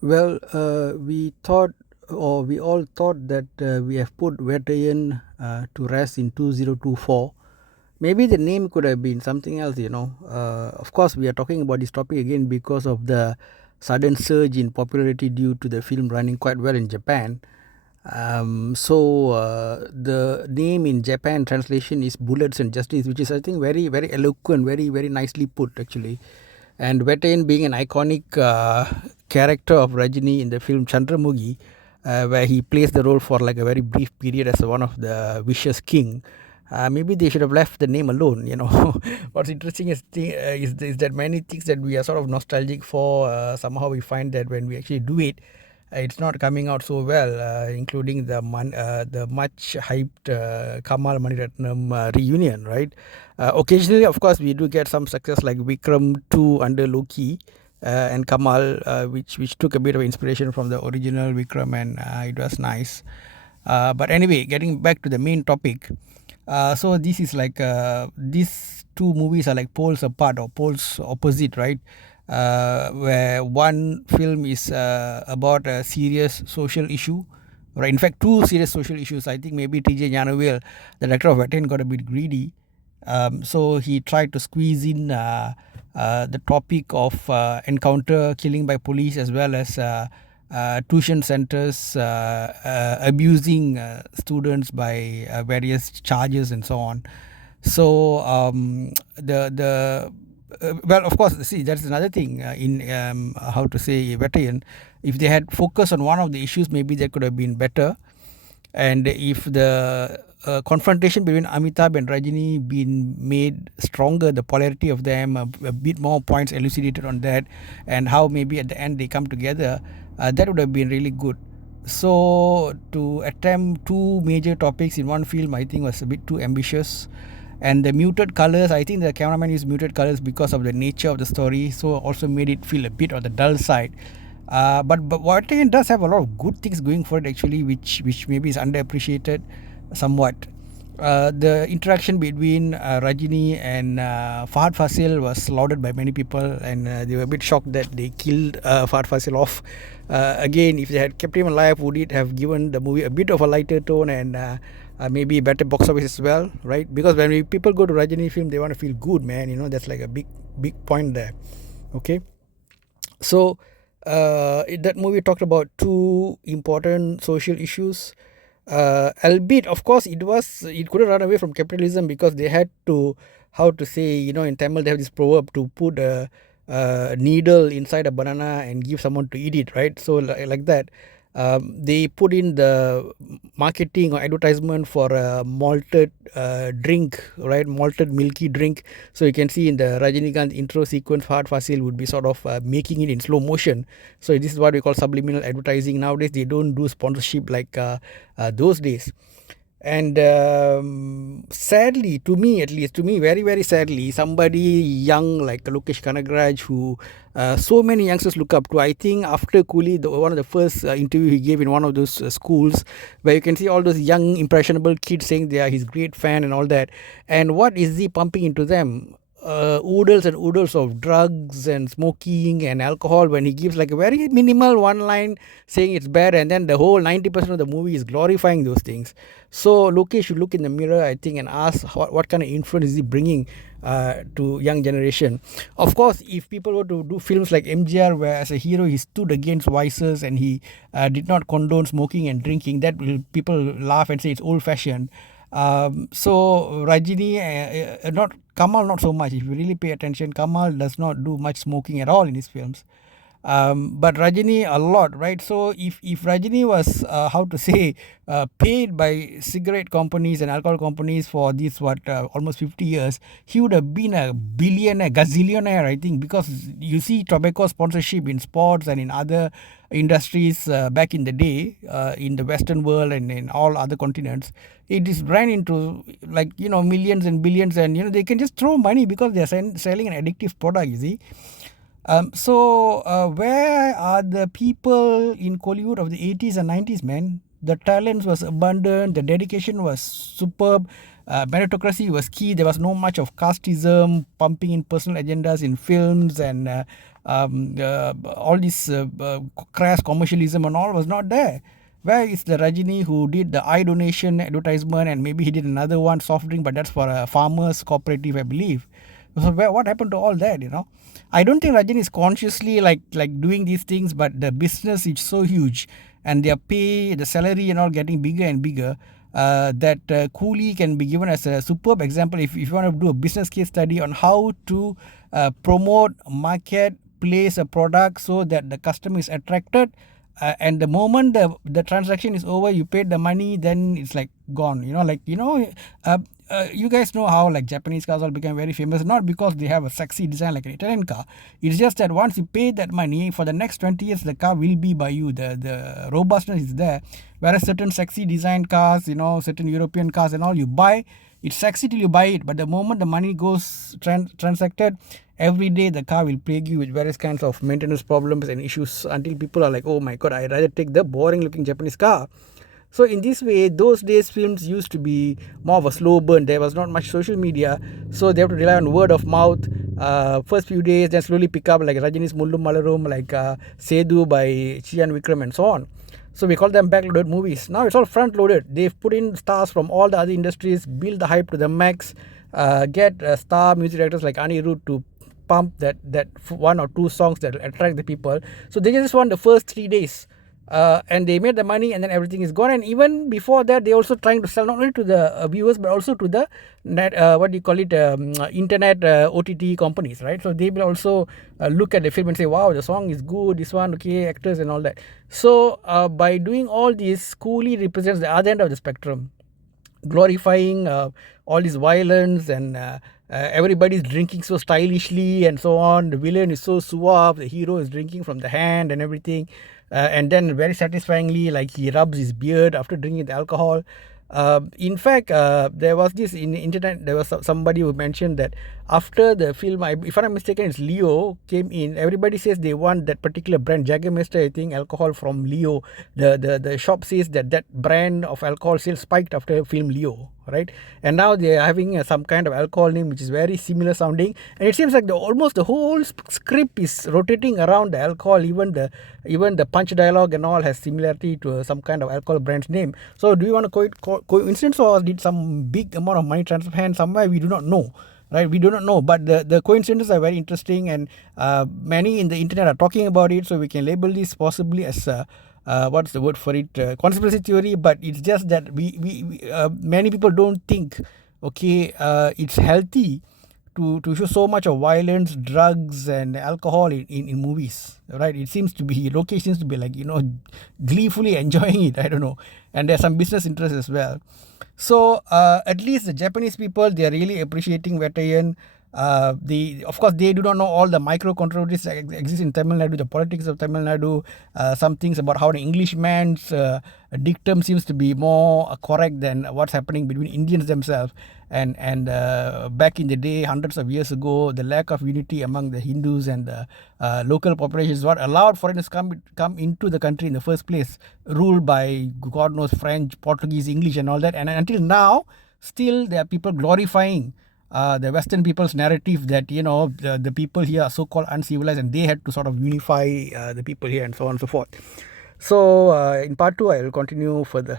We thought, or we all thought that we have put Vettaiyan to rest in 2024. Maybe the name could have been something else. Of course, we are talking about this topic again because of the sudden surge in popularity due to the film running quite well in Japan. The name in Japan translation is Bullets and Justice, which is, I think, very, very eloquent, very, very nicely put, actually. And Vettaiyan being an iconic character of Rajini in the film Chandramukhi, where he plays the role for like a very brief period as one of the vicious king. Maybe they should have left the name alone. What's interesting is that many things that we are sort of nostalgic for, somehow we find that when we actually do it, it's not coming out so well, including the much hyped Kamal Maniratnam reunion, right? Occasionally, of course, we do get some success like Vikram 2 under Loki and Kamal, which took a bit of inspiration from the original Vikram, and it was nice. But anyway, getting back to the main topic. So this is like these two movies are like poles apart or poles opposite, right? Where one film is about a serious social issue, right? In fact, two serious social issues. I think maybe T.J. Gnanavel, the director of Vettaiyan, got a bit greedy. So he tried to squeeze in the topic of encounter killing by police, as well as tuition centers abusing students by various charges and so on. So well, of course, see, that's another thing in how to say Vettaiyan. If they had focused on one of the issues, maybe they could have been better. And if the confrontation between Amitabh and Rajini been made stronger, the polarity of them, a bit more points elucidated on that, and how maybe at the end they come together, that would have been really good. So to attempt two major topics in one film, I think was a bit too ambitious. And the muted colors, I think the cameraman used muted colors because of the nature of the story, so also made it feel a bit on the dull side. But Vettaiyan does have a lot of good things going for it, actually, which maybe is underappreciated somewhat. The interaction between Rajini and Fahad Fasil was lauded by many people, and they were a bit shocked that they killed Fahad Fasil off. Again, if they had kept him alive, would it have given the movie a bit of a lighter tone and maybe better box office as well, right? Because when people go to Rajini film, they want to feel good, man. That's like a big point there. Okay, so that movie talked about two important social issues. Albeit, of course, it couldn't run away from capitalism, because they had to, how to say, in Tamil they have this proverb to put a needle inside a banana and give someone to eat it, right? So like that. They put in the marketing or advertisement for a malted drink, right? Malted milky drink. So you can see in the Rajinikanth intro sequence, Fahad Fasil would be sort of making it in slow motion. So this is what we call subliminal advertising. Nowadays they don't do sponsorship like those days. And sadly, to me, very, very sadly, somebody young like Lokesh Kanagaraj, who so many youngsters look up to. I think after Coolie, one of the first interview he gave in one of those schools, where you can see all those young impressionable kids saying they are his great fan and all that. And what is he pumping into them? Oodles and oodles of drugs and smoking and alcohol, when he gives like a very minimal one line saying it's bad, and then the whole 90% of the movie is glorifying those things. So Lokesh should look in the mirror, I think, and ask what kind of influence is he bringing to young generation. Of course, if people were to do films like MGR, where as a hero he stood against vices and he did not condone smoking and drinking, that will people laugh and say it's old fashioned. So Rajini, not Kamal, not so much. If you really pay attention, Kamal does not do much smoking at all in his films. But Rajini a lot, right? So if Rajini was how to say paid by cigarette companies and alcohol companies for this almost 50 years, he would have been a billionaire, gazillionaire, I think, because you see tobacco sponsorship in sports and in other industries back in the day in the Western world and in all other continents. It is ran into like millions and billions, and they can just throw money because they are selling an addictive product. You see. Where are the people in Kollywood of the 80s and 90s, man? The talent was abundant, the dedication was superb, meritocracy was key. There was no much of casteism, pumping in personal agendas in films, and all this crass commercialism and all was not there. Where is the Rajini who did the eye donation advertisement, and maybe he did another one, soft drink, but that's for a farmers cooperative, I believe. So what happened to all that? I don't think Rajini is consciously like doing these things, but the business is so huge, and their pay, the salary, and all getting bigger and bigger. That Coolie can be given as a superb example if you want to do a business case study on how to promote, market, place a product so that the customer is attracted, and the moment the transaction is over, you paid the money, then it's like gone. You guys know how like Japanese cars all became very famous, not because they have a sexy design like an Italian car. It's just that once you pay that money, for the next 20 years the car will be by you. The robustness is there. Whereas certain sexy design cars, certain European cars and all, you buy, it's sexy till you buy it, but the moment the money goes transacted, every day the car will plague you with various kinds of maintenance problems and issues until people are like, oh my god, I'd rather take the boring looking Japanese car. So in this way, those days films used to be more of a slow burn. There was not much social media, so they have to rely on word of mouth. First few days, then slowly pick up like Rajini's Mullum Malarum, like Sedu by Chiyan Vikram and so on. So we call them backloaded movies. Now it's all front loaded. They've put in stars from all the other industries, build the hype to the max, get star music directors like Anirudh to pump that one or two songs that will attract the people. So they just want the first 3 days. And they made the money, and then everything is gone. And even before that, they also trying to sell not only to the viewers but also to the net, internet OTT companies, right? So they will also look at the film and say, wow, the song is good, this one, okay, actors and all that. So by doing all this, Coolie represents the other end of the spectrum, glorifying all this violence, and everybody's drinking so stylishly and so on. The villain is so suave, the hero is drinking from the hand and everything, and then very satisfyingly, like, he rubs his beard after drinking the alcohol. In fact, there was this in the internet, there was somebody who mentioned that after the film, if I'm not mistaken, it's Leo came in, everybody says they want that particular brand, Jagermeister, I think, alcohol from Leo. The shop says that brand of alcohol sales spiked after film Leo, right? And now they are having some kind of alcohol name which is very similar sounding, and it seems like almost the whole script is rotating around the alcohol. Even the punch dialogue and all has similarity to some kind of alcohol brand's name. So do you want to coincidence, or did some big amount of money transfer hand somewhere? We do not know. Right, we do not know, but the coincidences are very interesting, and many in the internet are talking about it. So we can label this possibly as what's the word for it? Conspiracy theory. But it's just that we many people don't think, okay, it's healthy to show so much of violence, drugs, and alcohol in movies. Right? It seems to be locations to be like gleefully enjoying it. I don't know, and there's some business interest as well. So at least the Japanese people, they are really appreciating Vettaiyan. Of course, they do not know all the micro controversies that exist in Tamil Nadu, the politics of Tamil Nadu, some things about how the Englishman's dictum seems to be more correct than what's happening between Indians themselves. And back in the day, hundreds of years ago, the lack of unity among the Hindus and the local population is what allowed foreigners come into the country in the first place, ruled by God knows French, Portuguese, English and all that. And until now, still there are people glorifying the Western people's narrative that the people here are so-called uncivilized, and they had to sort of unify the people here and so on and so forth. So in part 2 I will continue further.